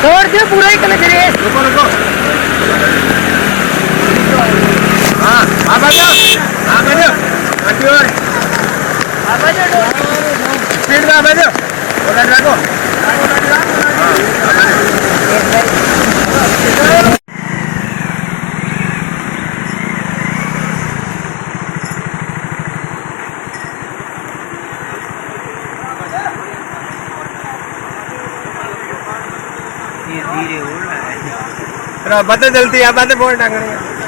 छोड़ दे पूरा ही कलर रे रुको रुको हाँ आप आ जाओ हाँ आ जाओ आंटी और आप आ जाओ स्पीड में आ जाओ बोला ड्रागो धीरे उड़ रहा है बता जल्दी यहाँ बातें बोल टांगने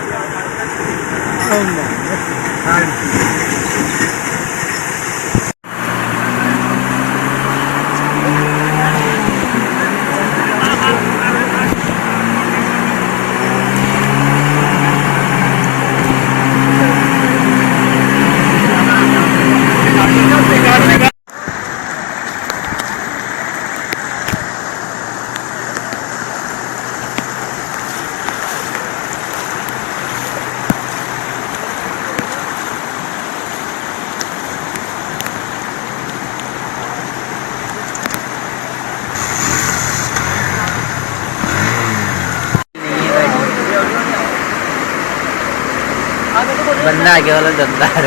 बंदा आगे वाला दमदार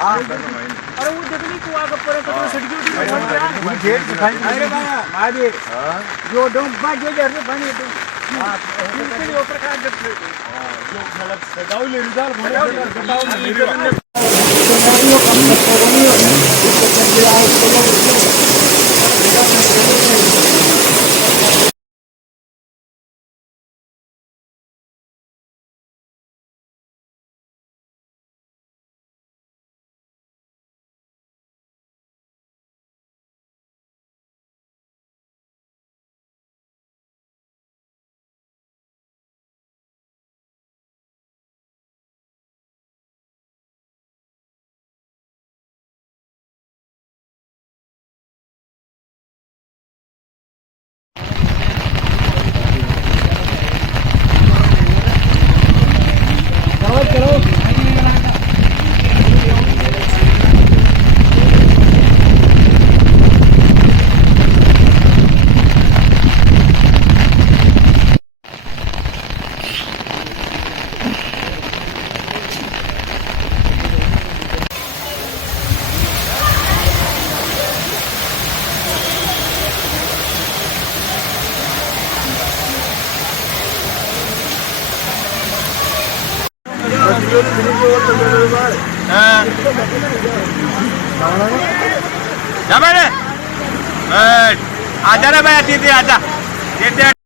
अरे वो देखनी तू आगे पर तो सिक्योरिटी फोन पे मुझे गेट दिखाई अरे मारी जो डंपा जो जर में पानी तो हां इसके ऊपर का जब जो मतलब सदाऊ ले रिजल्ट होने आजा ना भाई आजा